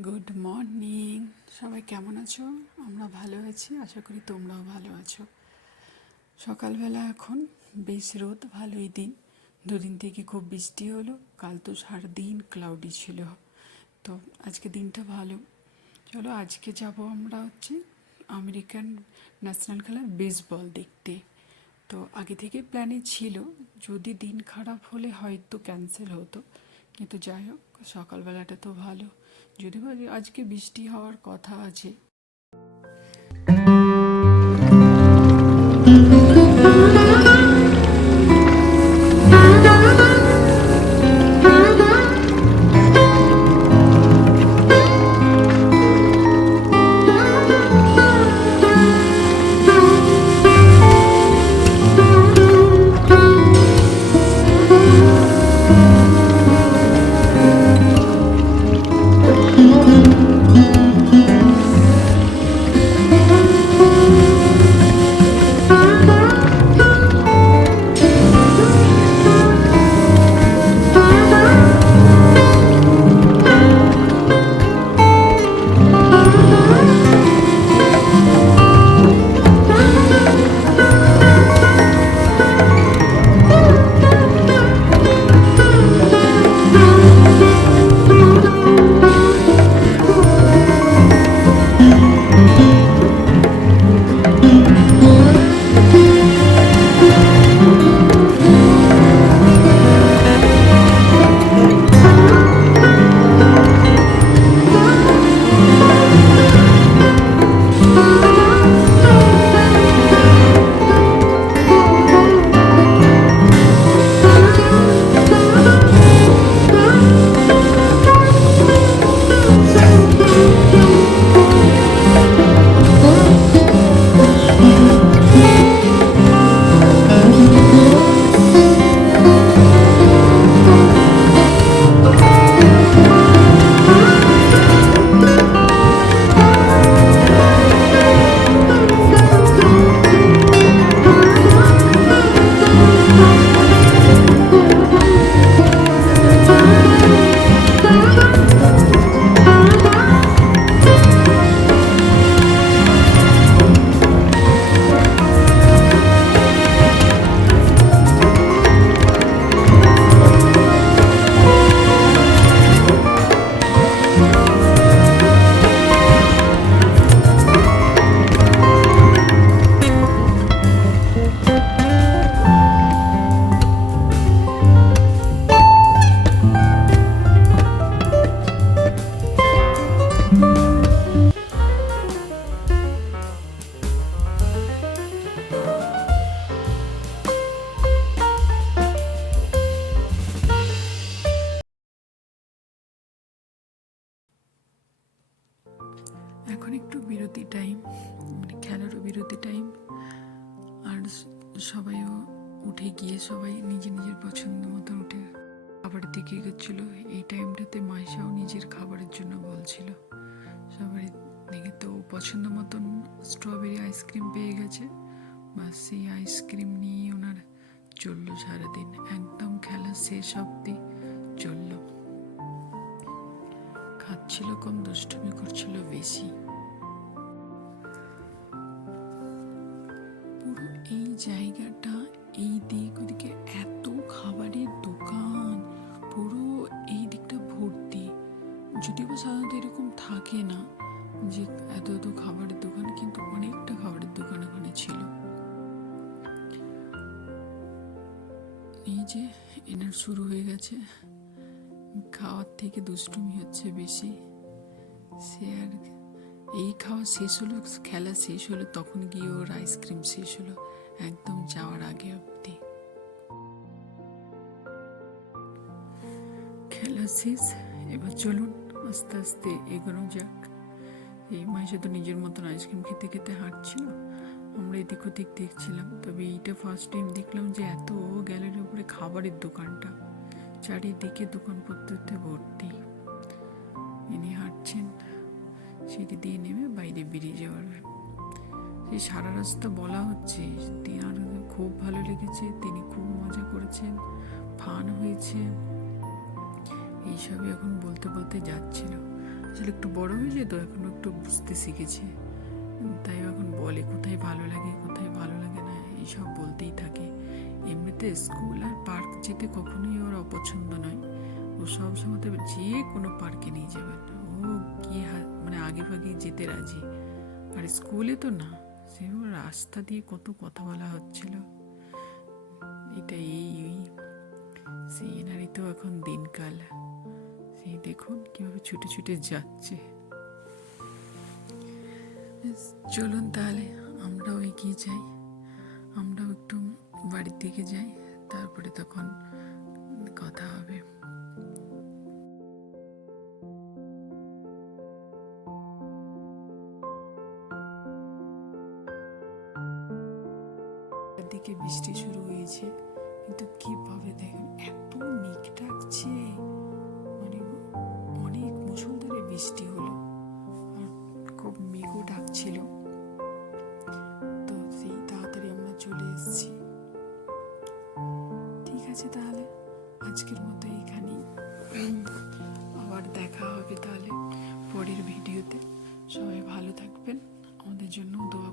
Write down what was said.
Good morning সবাই কেমন আছো? আমরা ভালো আছি, আশা করি তোমরাও ভালো আছো। সকালবেলা এখন বেশ রোদ, ভালোই দিন। দুদিন থেকে খুব বৃষ্টি হলো, কাল তো সারাদিন ক্লাউডি ছিল। তো আজকে দিনটা ভালো। চলো আজকে যাব আমরা হচ্ছে আমেরিকান ন্যাশনাল খেলার বেসবল দেখতে। তো আগে থেকে প্ল্যানে ছিল, যদি দিন খারাপ হলে হয়তো ক্যান্সেল হতো। কিন্তু যাই হোক সকালবেলাটা তো ভালো। যদি বা আজকে বৃষ্টি হওয়ার কথা আছে এখন একটু বিরতি টাইম মানে খেলারও বিরতি টাইম আর সবাইও উঠে গিয়ে সবাই নিজের নিজের পছন্দ মতো উঠে খাবারের দিকে এগোচ্ছিল। এই টাইমটাতে মাইশাও নিজের খাবারের জন্য বলছিল। সবাই দেখে তো পছন্দ মতন স্ট্রবেরি আইসক্রিম পেয়ে গেছে। বা সেই আইসক্রিম নিয়ে ওনার চলল সারাদিন। একদম খেলা শেষ অবধি চলল। খাচ্ছিল কম, দুষ্টুমি করছিল বেশি। জায়গাটা এই দিক ওদিকে এত খাবারের দোকান, পুরো এই দিকটা ভর্তি। যদিও সাধারণত এরকম থাকে না যে এত এত খাবারের দোকান, কিন্তু অনেকটা খাবারের দোকান ওখানে ছিল। এই যে এনার শুরু হয়ে গেছে। খাওয়ার থেকে দুষ্টুমি হচ্ছে বেশি। সে আর এই খাওয়া শেষ হলো, খেলা শেষ হলো, তখন গিয়ে ওর আইসক্রিম শেষ হলো। একদম যাওয়ার আগে অবধি। খেলা শেষ, এবার চলুন আস্তে আস্তে এগোনো যাক। এই মাসে তো নিজের মতন আইসক্রিম খেতে খেতে হাঁটছিল। আমরা এদিক ওদিক দেখছিলাম, তবে এইটা ফার্স্ট টাইম দেখলাম যে এত গ্যালারির উপরে খাবারের দোকানটা। চারিদিকে দোকানপত্রতে ভর্তি। ইনি হাঁটছেন, সিঁড়ি দিয়ে নেমে বাইরে বেরিয়ে যাওয়ার। সেই সারা রাস্তা বলা হচ্ছে তিনার খুব ভালো লেগেছে, তিনি খুব মজা করেছেন, ফান হয়েছে। এইসবই এখন বলতে বলতে যাচ্ছিল। ছেলে একটু বড় হয়ে যেত, এখন একটু বুঝতে শিখেছে। তাই এখন বলে, কোথায় ভালো লাগে, কোথায় ভালো লাগে না, এইসব বলতেই থাকে। এমনিতে স্কুল আর পার্ক যেতে কখনোই ওর অপছন্দ নয়। ও সব সময় যে কোনো পার্কে নিয়ে যাবেন ও হা- মানে আগে ভাগে যেতে রাজি। আর স্কুলে তো না। সে ওর রাস্তা দিয়ে কত কথা বলা হচ্ছিল। এটা এই সেই এনারই তো এখন দিনকাল। সেই দেখুন কীভাবে ছুটে ছুটে যাচ্ছে। চলুন তাহলে, আমরাও এগিয়ে যাই। আমরাও একটু বাড়ির দিকে যাই, তারপরে তখন দিকে বৃষ্টি শুরু হয়েছে। কিন্তু কীভাবে দেখেন, এত মেঘ ডাকছে। মানে অনেক মুসলধারে বৃষ্টি হলো। আর খুব মেঘও ডাকছিল। তো সেই তাড়াতাড়ি আমরা চলে এসেছি। ঠিক আছে তাহলে, আজকের মতো এইখানেই আবার দেখা হবে তাহলে পরের ভিডিওতে। সবাই ভালো থাকবেন। আমাদের জন্য দোয়া